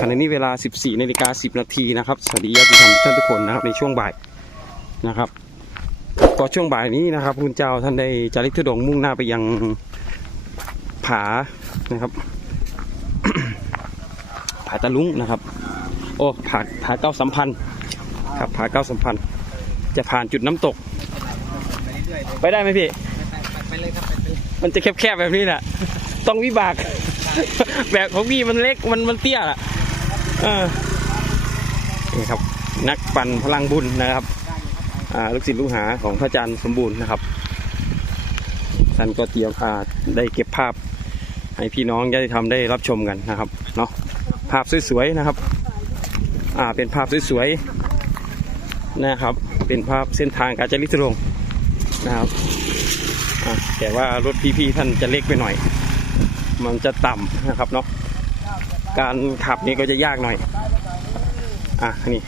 ขณะนี้เวลา 14นาฬิกา10นาทีนะครับสวัสดีญาติธรรมท่านทุกคนนะครับในช่วงบ่ายนะครับก็ช่วงบ่ายนี้นะครับคุณเจ้าท่านได้จาริกทุดงค์มุ่งหน้าไปยังผานะครับผาตะลุงนะครับ โอ้ผาผาเก้าสัมพันธ์ครับผาเก้าสัมพันธ์ จะผ่านจุดน้ำตก ไปได้ไหมพี่ไปเลยครับไปเลยมันจะแคบๆแบบนี้แหละต้องวิบากแบบของพี่มันเล็กมันมันเตี้ยอะเออ นี่ครับ นักปั่นพลังบุญนะครับลูกศิษย์ลูกหาของพระอาจารย์สมบูรณ์นะครับท่านก็เตรียมได้เก็บภาพ ให้พี่น้องญาติธรรมได้รับชมกันนะครับเนาะภาพสวยๆนะครับ อ่าเป็นภาพสวยๆนะครับ เป็นภาพเส้นทางการจริตรงนะครับแต่ว่ารถพี่ๆท่านจะเล็กไปหน่อย มันจะต่ำนะครับเนาะ การขับนี่ก็จะยากหน่อย อะนี่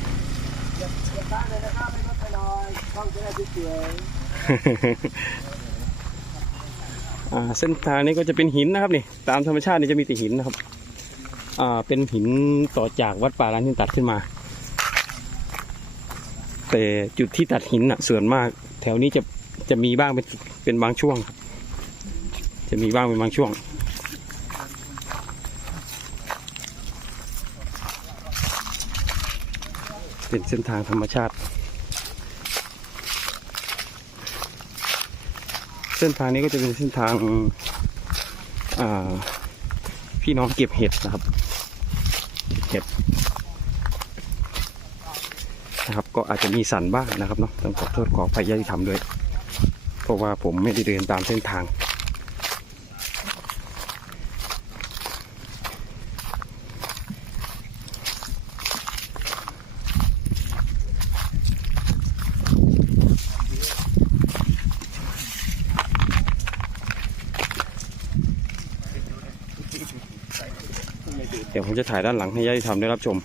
เส้นทางนี้ก็จะเป็นหินนะครับนี่ตามธรรมชาตินี่จะมีแต่หินนะครับ อ่าเป็นหินต่อจากวัดป่าล้านหินตัดขึ้นมา แต่จุดที่ตัดหินอะส่วนมาก แถวนี้จะจะมีบ้างเป็นเป็นบางช่วง จะมีบ้างเป็นบางช่วง เป็นเส้นทางธรรมชาติ เส้นทางนี้ก็จะเป็นเส้นทางาพี่น้องเก็บเห็ดนะครับเก็บเห็ดนะครับ ก็อาจจะมีสั่นบ้างนะครับเนาะต้องขอโทษขออภัยญาติธรรมด้วย เพราะว่าผมไม่ได้เดินตามเส้นทาง เดี๋ยวผมจะถ่ายด้านหลังให้ญาติธรรมได้รับชม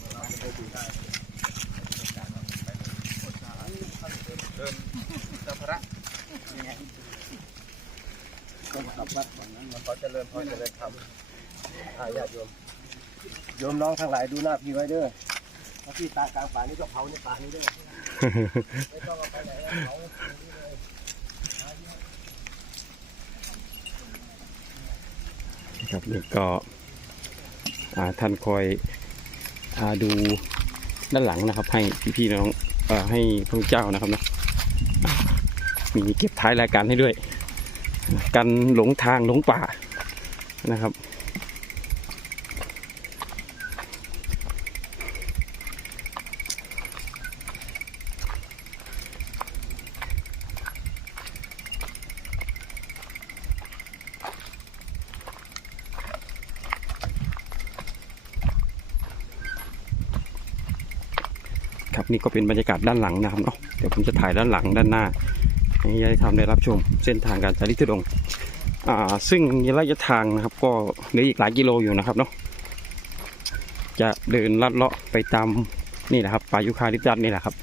สัมภาระยังไงก็ขับวัดฝั่งนั้นมันก็เจริญพรเจริญธรรมอาญาติโยมโยมน้องทั้งหลายดูหน้าพี่ไว้เด้อถ้าพี่ตากลางป่านี้ก็เผาในป่านี้เด้อ ไม่ต้องเอาไปไหนแล้วเผาที่นี่เลยครับนี่ก็อ่า ท่านคอยอดูด้านหลังนะครับ ให้พี่ๆน้องอให้พระเจ้านะครับนะมีเก็บท้ายรายการให้ด้วย กันหลงทางหลงป่านะครับ ครับนี่ก็เป็นบรรยากาศด้านหลังนะครับเนาะเดี๋ยวผมจะถ่ายด้านหลังด้านหน้าให้ญาติธรรมได้รับชม เส้นทางการจาริกทุดงค์อ่าซึ่งระยะทางนะครับ ก็เหลืออีกหลายกิโลอยู่นะครับเนาะจะเดินลัดเลาะไปตามนี่แหละครับป่ายุคาลิปตัสนี่แหละครับ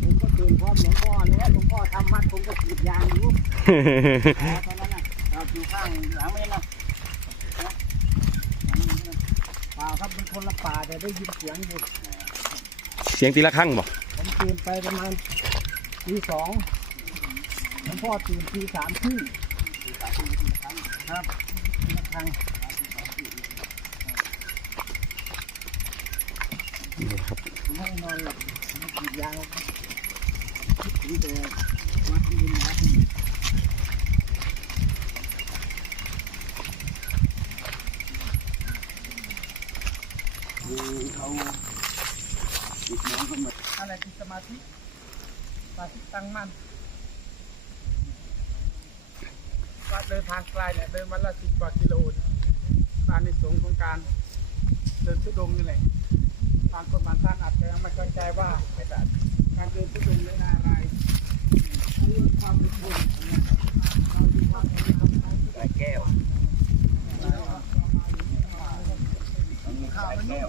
ผมก็ตื่นพร้อมหลวงพ่อเลยหลวงพ่อทำวัดผมก็กรีดยางอยู่ต อนนั้นน่ะครับอยู่ข้างหลังเมนนะนะเปล่าครับเป็นคนละป่าแต่ได้ยินเสียงอยู่เสียงตีละครั้งบอกผมตื่นไปประมาณตีสองหลวงพ่อตื่นตีสามครึ่งครับตีละครั้งนี่ครับผมให้นอนหลับผมกรีดยางคิดถึงแต่วัดที่ดินวัดนี่ดูเขาจิตน้ องเขาหมดอะไรที่สมาธิสมาธิตั้งมั่นวัดเดินทางไกลเนี่ยเดินวันละสิบกว่ากิโลเนี่การในสงของการเดินทุดงนี่แหละบางคนบางท่านอาจจะยังไม่เข้าใจว่าการเดินทุดงค์เป็นอะไรคือความเป็นบุญนะครับเราดูว่าแก้วข้าวมันแก้ว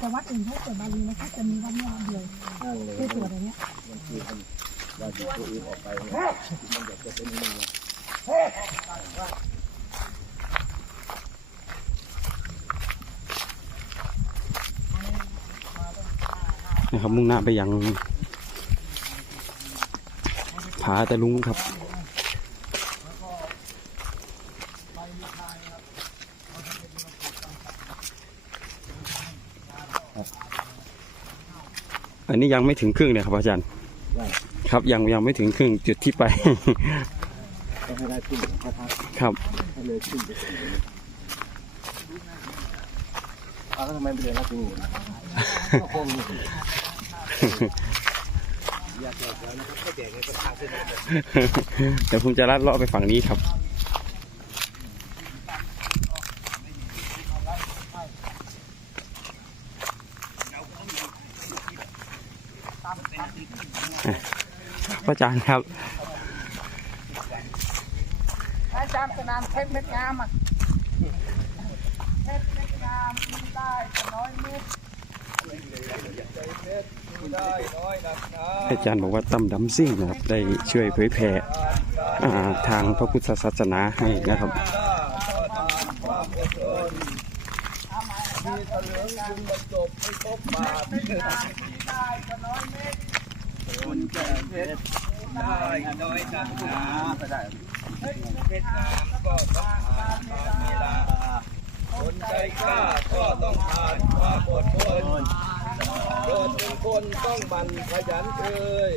แต่วัดอื่นเขาสวดบาลีนะคะจะมีวัดนี้วัดเดียวที่สวดอย่างเงี้ยนะครับมุ่งหน้าไปยังผาตะลุงครับ อันนี้ยังไม่ถึงครึ่งเลยครับอาจารย์ ครับยังยังไม่ถึงครึ่งจุดที่ไปต้องให้ได้ขึ้นพระพักตร์ครับให้เลยขึ้นไปถึงเลยอ้าวแล้วทำไมไปเรียนรัฐที่นี่นะก็คงอยู่อยากบอกแล้วนะครับก็แจกในประชาชนเดี๋ยวผมจะลัดเลาะไปฝั่งนี้ครับ อาจารย์ครับอาจารย์สนามเพชรเม็ดงามอะเพชรเม็ดงามมีได้ก็น้อยนิดอาจารย์บอกว่าตั้มดำซิ่งนะครับได้ช่วยเผยแผ่อ่าทางพระพุทธศาสนาให้นะครับคน ใจกล้าก็ต้องผ่านความอดทนเกิดเป็นคนต้องหมันขยันเคย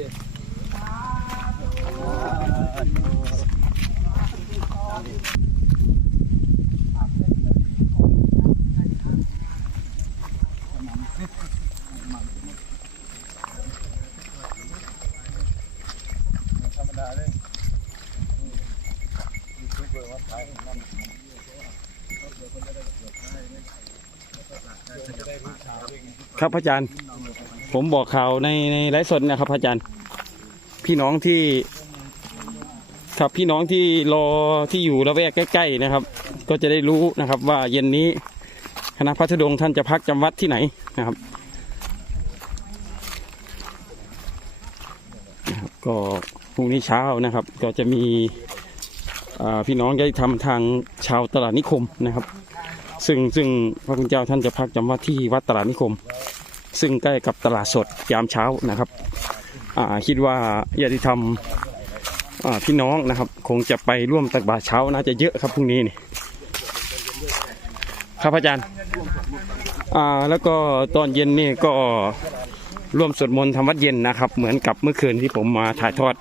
ธรรมดาเลยยูทูบเบอร์ว่าขายนั่น ครับพระอาจารย์ ผมบอกข่าวในในไลฟ์สดนะครับพระอาจารย์ พี่น้องที่ ครับพี่น้องที่รอที่อยู่ละแวกใกล้ ๆนะครับ ก็จะได้รู้นะครับ ว่าเย็นนี้คณะพระธุดงค์ท่านจะพักจำวัดที่ไหนนะครับ ก็พรุ่งนี้เช้านะครับ ก็จะมี พี่น้องได้ทำทางชาวตลาดนิคมนะครับ ซึ่งซึ่งพระคุณเจ้าท่านจะพักจำวัดที่วัดตลาดนิคม ซึ่งใกล้กับตลาดสดยามเช้านะครับคิดว่าญาติธรรมพี่น้องนะครับ คงจะไปร่วมตักบาตรเช้าน่าจะเยอะครับพรุ่งนี้นี่ครับอาจารย์อ่าแล้วก็ตอนเย็นนี่ก็ร่วมสวดมนต์ทำวัดเย็นนะครับ เหมือนกับเมื่อคืนที่ผมมาถ่ายทอด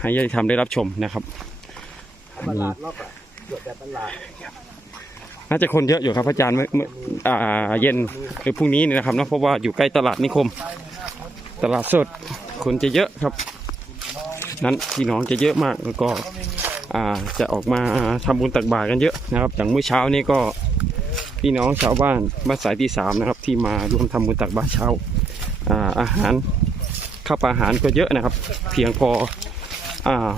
ให้ญาติธรรมได้รับชมนะครับ ตลาดรอบอะตรวจแต่ตลาดน่าจะคนเยอะอยู่ครับอาจารย์เมื่อเมื่ออ่าเย็นหรือพรุ่งนี้นี่นะครับเนอะเพราะว่าอยู่ใกล้ตลาดนิคม ตลาดสดคนจะเยอะครับ นั้นพี่น้องจะเยอะมากแล้วก็อ่าจะออกมาทำบุญตักบาตรกันเยอะนะครับ อย่างเมื่อเช้านี้ก็พี่น้องชาวบ้านบ้านสายที่สามนะครับ ที่มาร่วมทำบุญตักบาตรเช้าอ่าอาหารข้าวปลาอาหารก็เยอะนะครับ เพียงพออ่าอ่า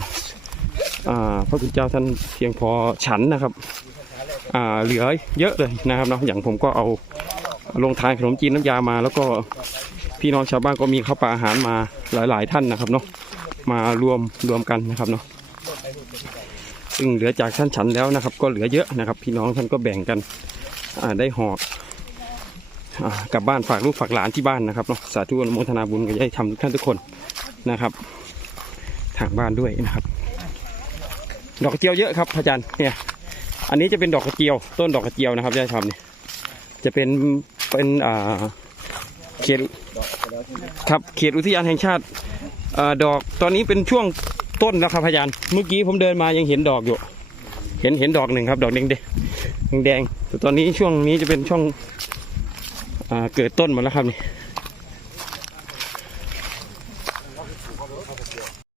พระคุณเจ้าท่านเพียงพอฉันนะครับอ่าเหลือเยอะเลยนะครับเนาะอย่างผมก็เอาลงทานขนมจีนน้ำยามา แล้วก็พี่น้องชาวบ้านก็มีข้าวปลาอาหารมาหลาย ๆ ท่านนะครับเนาะมารวมรวมกันนะครับเนาะซึ่งเหลือจากท่านฉันแล้วนะครับ ก็เหลือเยอะนะครับ พี่น้องท่านก็แบ่งกันอ่าได้ห่ออ่ากลับบ้านฝากลูกฝากหลานที่บ้านนะครับเนาะสาธุอนุโมทนาบุญกับยายทำทุกท่านทุกคนนะครับ ทางบ้านด้วยนะครับ ดอกกระเจียวเยอะครับพระอาจารย์เนี่ย อันนี้จะเป็นดอกกระเจียว ต้นดอกกระเจียวนะครับที่ทำเนี่ยจะเป็นเป็นอ่าเขตครับเขตอุทยานแห่งชาติอ่าดอกตอนนี้เป็นช่วงต้นแล้วครับพยานเมื่อกี้ผมเดินมายังเห็นดอกอยู่ เห็นเห็นดอกหนึ่งครับ ดอกแดงแดงแดงแต่ตอนนี้ช่วงนี้จะเป็นช่วงอ่าเกิดต้นหมดแล้วครับนี่